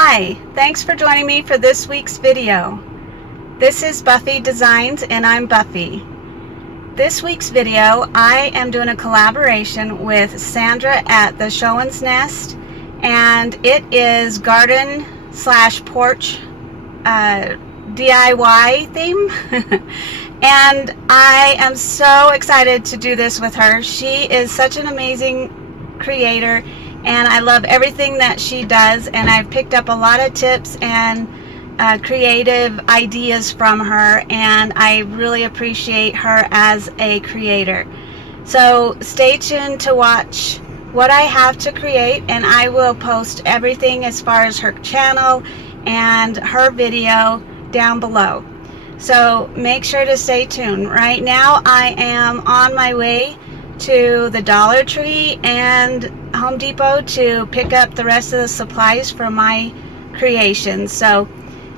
Hi, thanks for joining me for this week's video. This is Buffie Designs and I'm Buffie. This week's video I am doing a collaboration with Sandra at the Schwowin's Nest, and it is garden / porch DIY theme. And I am so excited to do this with her. She is such an amazing creator and I love everything that she does, and I've picked up a lot of tips and creative ideas from her, and I really appreciate her as a creator. So stay tuned to watch what I have to create, and I will post everything as far as her channel and her video down below. So make sure to stay tuned. Right now I am on my way to the Dollar Tree and Home Depot to pick up the rest of the supplies for my creations. So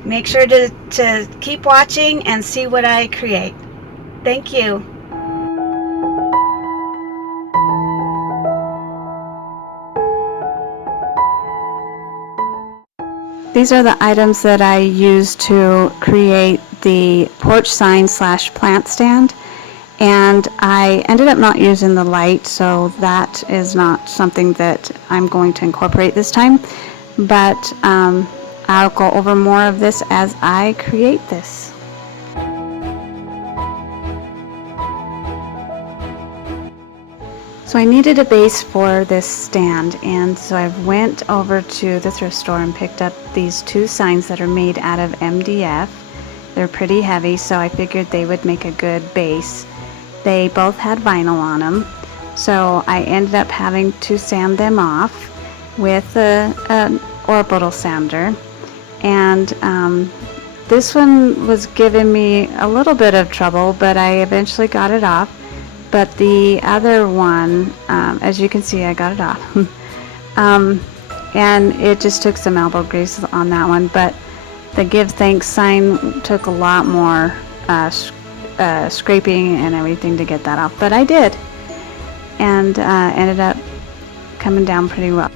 make sure to keep watching and see what I create. Thank you. These are the items that I used to create the porch sign / plant stand. And I ended up not using the light, so that is not something that I'm going to incorporate this time. But I'll go over more of this as I create this. So I needed a base for this stand, and so I went over to the thrift store and picked up these two signs that are made out of MDF. They're pretty heavy, so I figured they would make a good base. They both had vinyl on them, so I ended up having to sand them off with an orbital sander. And this one was giving me a little bit of trouble, but I eventually got it off. But the other one, as you can see, I got it off. And it just took some elbow grease on that one, but the give thanks sign took a lot more scraping and everything to get that off, but I did, and ended up coming down pretty well.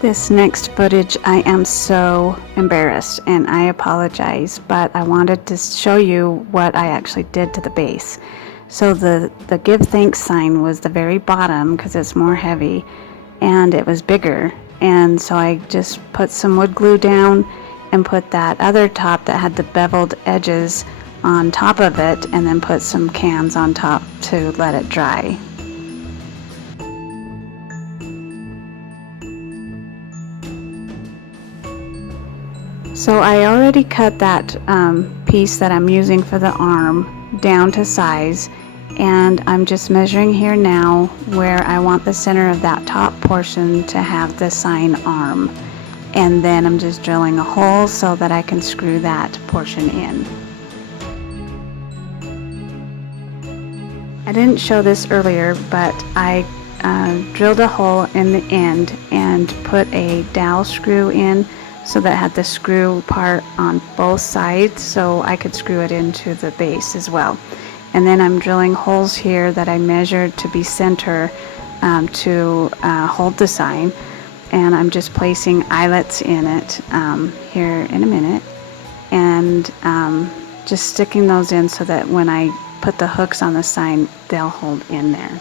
This next footage, I am so embarrassed and I apologize, but I wanted to show you what I actually did to the base. So the give thanks sign was the very bottom because it's more heavy and it was bigger, and so I just put some wood glue down and put that other top that had the beveled edges on top of it, and then put some cans on top to let it dry. So I already cut that piece that I'm using for the arm down to size, and I'm just measuring here now where I want the center of that top portion to have the sign arm. And then I'm just drilling a hole so that I can screw that portion in. I didn't show this earlier, but I drilled a hole in the end and put a dowel screw in so that it had the screw part on both sides, so I could screw it into the base as well. And then I'm drilling holes here that I measured to be center to hold the sign. And I'm just placing eyelets in it here in a minute, and just sticking those in so that when I put the hooks on the sign, they'll hold in there.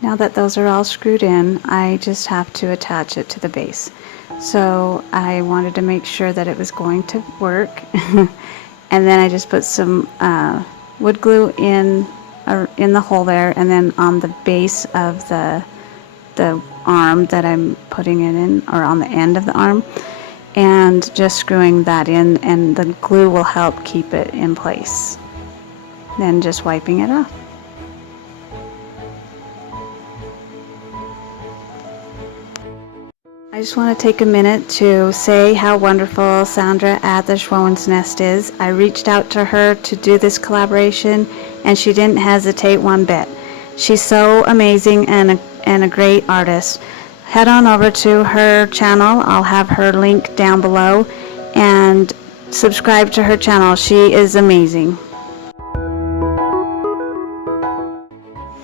Now that those are all screwed in, I just have to attach it to the base. So I wanted to make sure that it was going to work. And then I just put some wood glue in the hole there, and then on the base of the arm that I'm putting it in, or on the end of the arm, and just screwing that in, and the glue will help keep it in place. Then just wiping it off. I just want to take a minute to say how wonderful Sandra at the Schwowin's Nest is. I reached out to her to do this collaboration, and she didn't hesitate one bit. She's so amazing and a great artist. head on over to her channel. I'll have her link down below, and subscribe to her channel. She is amazing.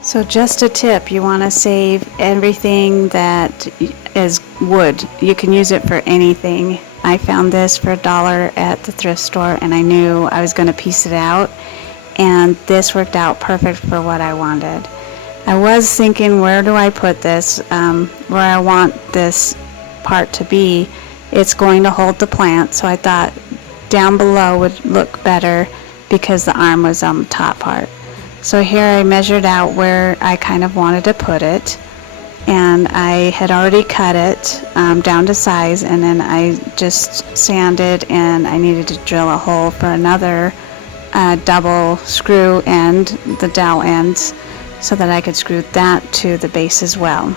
So just a tip, you want to save everything that is wood. You can use it for anything. I found this for $1 at the thrift store, and I knew I was going to piece it out, and this worked out perfect for what I wanted. I was thinking, where do I put this, where I want this part to be. It's going to hold the plant, so I thought down below would look better because the arm was on the top part. So here I measured out where I kind of wanted to put it, and I had already cut it down to size, and then I just sanded, and I needed to drill a hole for another double screw end, the dowel ends, so that I could screw that to the base as well.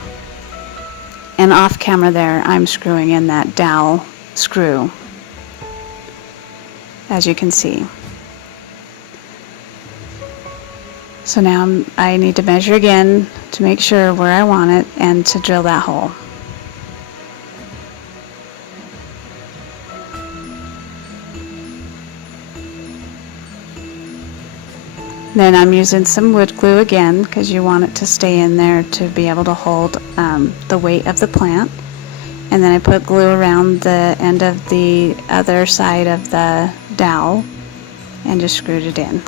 And off camera there, I'm screwing in that dowel screw, as you can see. So now I need to measure again to make sure where I want it and to drill that hole. Then I'm using some wood glue again because you want it to stay in there to be able to hold the weight of the plant. And then I put glue around the end of the other side of the dowel and just screwed it in.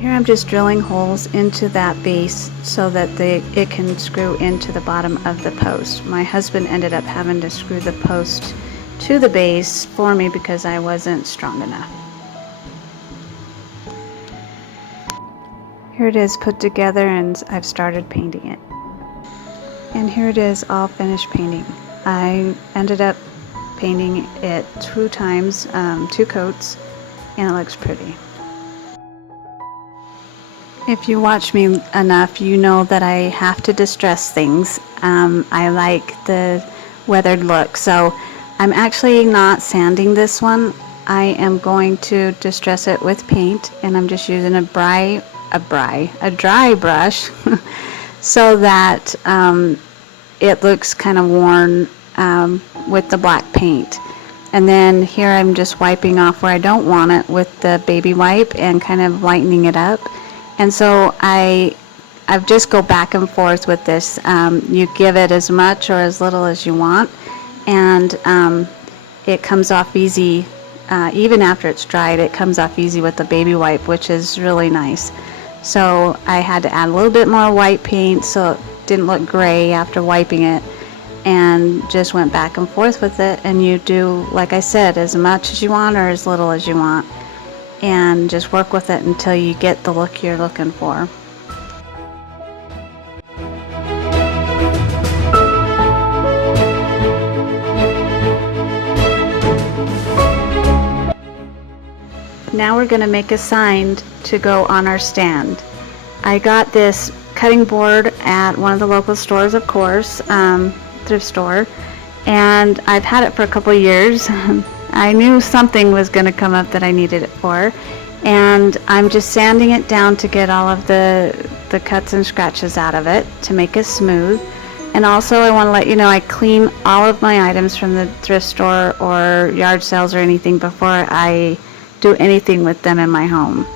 Here I'm just drilling holes into that base so that it can screw into the bottom of the post. My husband ended up having to screw the post to the base for me because I wasn't strong enough. Here it is put together, and I've started painting it. And here it is all finished painting. I ended up painting it 2 times, 2 coats, and it looks pretty. If you watch me enough, you know that I have to distress things. I like the weathered look, so I'm actually not sanding this one. I am going to distress it with paint, and I'm just using a dry brush so that it looks kind of worn with the black paint. And then here I'm just wiping off where I don't want it with the baby wipe and kind of lightening it up. And so I've just go back and forth with this. You give it as much or as little as you want, and it comes off easy. Even after it's dried, it comes off easy with the baby wipe, which is really nice. So I had to add a little bit more white paint so it didn't look gray after wiping it, and just went back and forth with it. And you do, like I said, as much as you want or as little as you want, and just work with it until you get the look you're looking for. Now we're going to make a sign to go on our stand. I got this cutting board at one of the local stores, of course, thrift store, and I've had it for a couple years. I knew something was going to come up that I needed it for, and I'm just sanding it down to get all of the cuts and scratches out of it to make it smooth. And also I want to let you know I clean all of my items from the thrift store or yard sales or anything before I do anything with them in my home.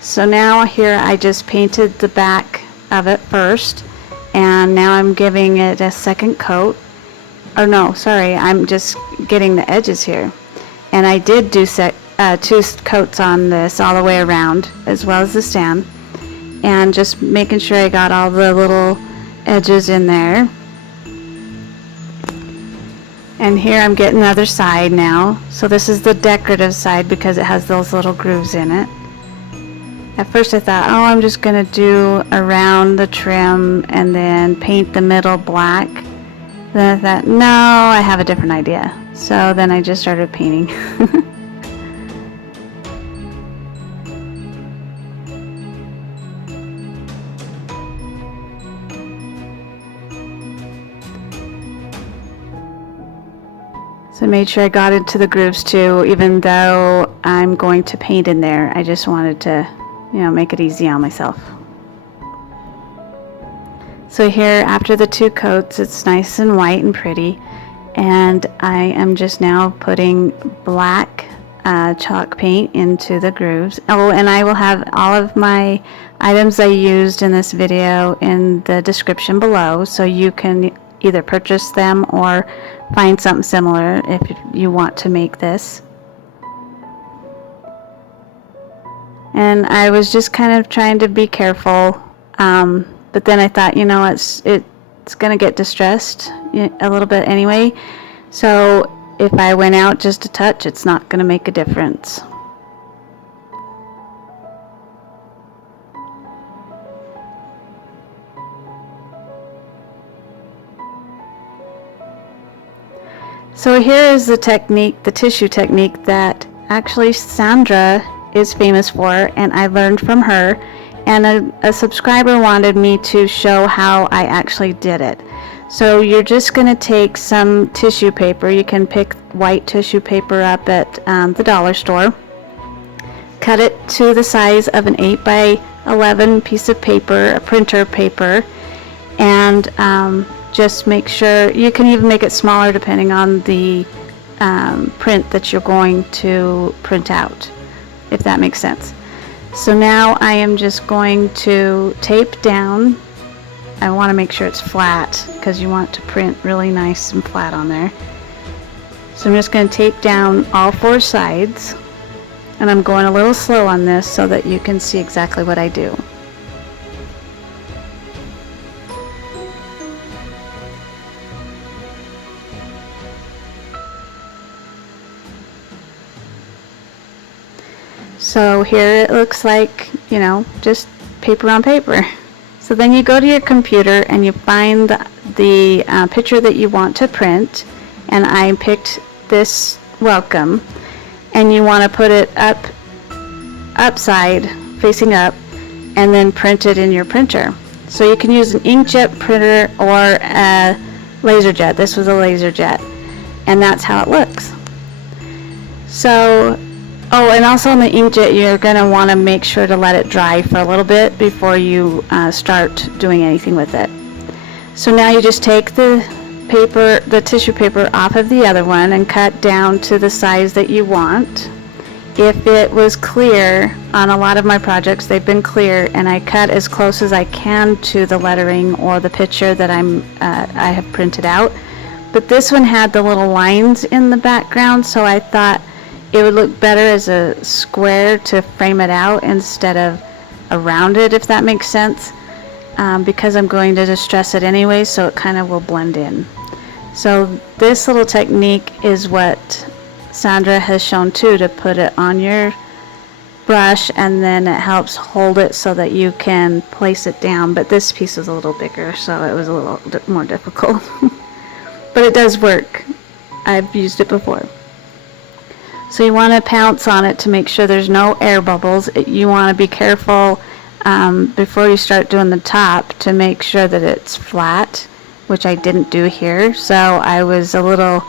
So now here I just painted the back of it first, and now I'm giving it a second coat. Or no, sorry, I'm just getting the edges here. And I did do 2 coats on this all the way around, as well as the stand, and just making sure I got all the little edges in there. And here I'm getting the other side now. So this is the decorative side because it has those little grooves in it. At first I thought, oh, I'm just going to do around the trim and then paint the middle black. Then I thought, no, I have a different idea. So then I just started painting. So I made sure I got into the grooves too, even though I'm going to paint in there. I just wanted to, you know, make it easy on myself. So here, after the 2 coats, it's nice and white and pretty. And I am just now putting black chalk paint into the grooves. Oh, and I will have all of my items I used in this video in the description below, so you can either purchase them or find something similar if you want to make this. And I was just kind of trying to be careful, but then I thought, you know, it's gonna get distressed a little bit anyway, so if I went out just a touch, it's not gonna make a difference. So here is the technique, the tissue technique that actually Sandra is famous for, and I learned from her, and a subscriber wanted me to show how I actually did it. So you're just going to take some tissue paper. You can pick white tissue paper up at the dollar store. Cut it to the size of an 8 by 11 piece of paper, a printer paper, and just make sure, you can even make it smaller depending on the print that you're going to print out, if that makes sense. So now I am just going to tape down. I want to make sure it's flat because you want to print really nice and flat on there. So I'm just going to tape down all 4 sides, and I'm going a little slow on this so that you can see exactly what I do. So here it looks like, you know, just paper on paper. So then you go to your computer and you find the picture that you want to print, and I picked this welcome, and you want to put it upside, facing up, and then print it in your printer. So you can use an inkjet printer or a laser jet. This was a laser jet, and that's how it looks. So, oh, and also on the inkjet, you're going to want to make sure to let it dry for a little bit before you start doing anything with it. So now you just take the paper, the tissue paper off of the other one and cut down to the size that you want. If it was clear, on a lot of my projects they've been clear, and I cut as close as I can to the lettering or the picture that I have printed out. But this one had the little lines in the background, so I thought it would look better as a square to frame it out instead of a rounded, if that makes sense, because I'm going to distress it anyway, so it kind of will blend in. So this little technique is what Sandra has shown too, to put it on your brush, and then it helps hold it so that you can place it down. But this piece is a little bigger, so it was a little more difficult. But it does work. I've used it before. So you want to pounce on it to make sure there's no air bubbles. You want to be careful before you start doing the top to make sure that it's flat, which I didn't do here. So I was a little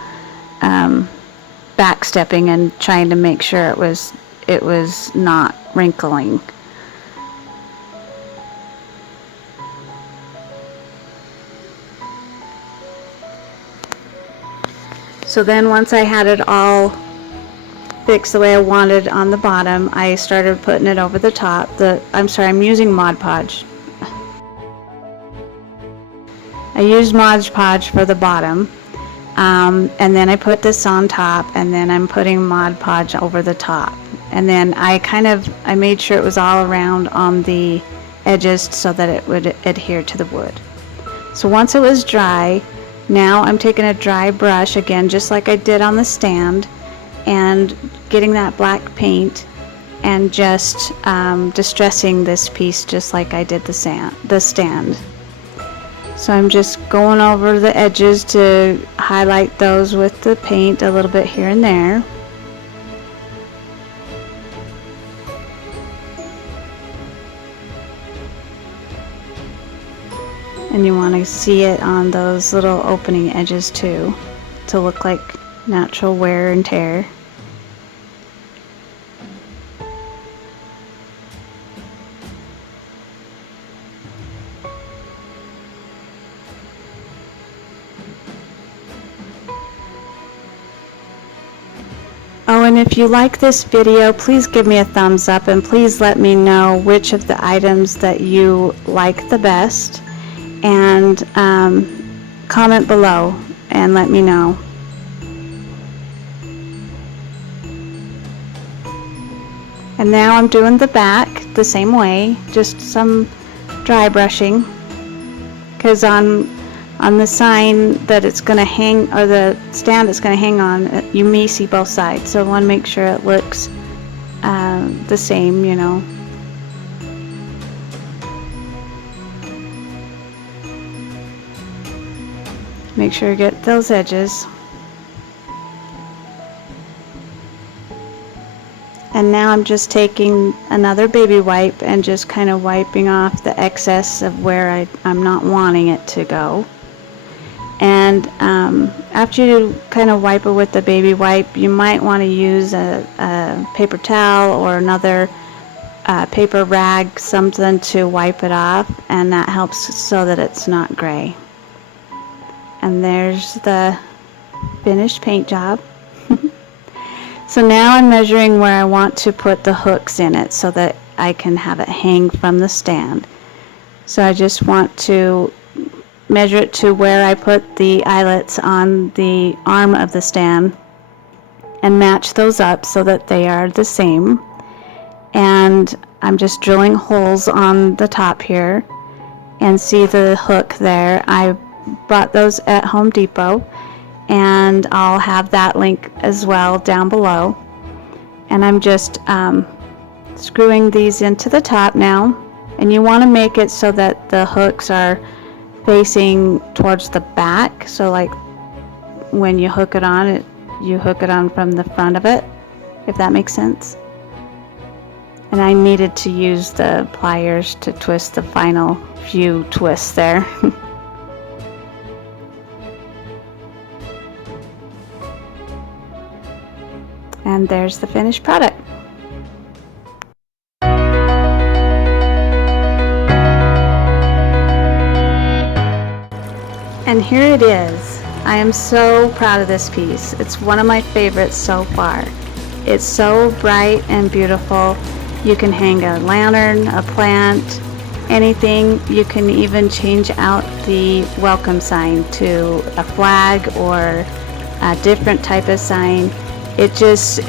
backstepping and trying to make sure it was not wrinkling. So then once I had it all fixed the way I wanted on the bottom, I started putting it over the top. I'm using Mod Podge. I used Mod Podge for the bottom, and then I put this on top, and then I'm putting Mod Podge over the top. And then I made sure it was all around on the edges so that it would adhere to the wood. So once it was dry, now I'm taking a dry brush again, just like I did on the stand, and getting that black paint and just distressing this piece just like I did the stand. So I'm just going over the edges to highlight those with the paint a little bit here and there. And you want to see it on those little opening edges too, to look like natural wear and tear. Oh, and if you like this video, please give me a thumbs up, and please let me know which of the items that you like the best, and comment below and let me know. And now I'm doing the back the same way, just some dry brushing, because on the sign that it's going to hang, or the stand it's going to hang on, you may see both sides, so I want to make sure it looks the same, you know. Make sure you get those edges. And now I'm just taking another baby wipe and just kind of wiping off the excess of where I'm not wanting it to go. And after you kind of wipe it with the baby wipe, you might want to use a paper towel or another paper rag, something to wipe it off, and that helps so that it's not gray. And there's the finished paint job. So now I'm measuring where I want to put the hooks in it so that I can have it hang from the stand. So I just want to measure it to where I put the eyelets on the arm of the stand and match those up so that they are the same. And I'm just drilling holes on the top here, and see the hook there. I bought those at Home Depot, and I'll have that link as well down below. And I'm just screwing these into the top now, and you want to make it so that the hooks are facing towards the back, so like when you hook it on, you hook it on from the front of it, if that makes sense. And I needed to use the pliers to twist the final few twists there. And there's the finished product. And here it is. I am so proud of this piece. It's one of my favorites so far. It's so bright and beautiful. You can hang a lantern, a plant, anything. You can even change out the welcome sign to a flag or a different type of sign. It's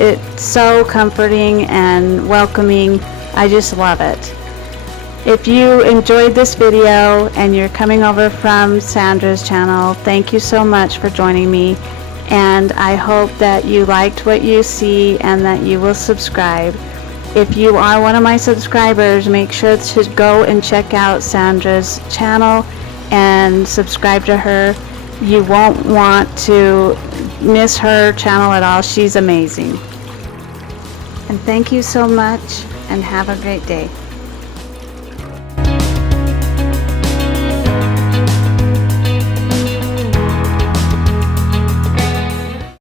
so comforting and welcoming. I just love it. If you enjoyed this video and you're coming over from Sandra's channel, thank you so much for joining me, and I hope that you liked what you see and that you will subscribe. If you are one of my subscribers, make sure to go and check out Sandra's channel and subscribe to her. You won't want to miss her channel at all. She's amazing. And thank you so much, and have a great day.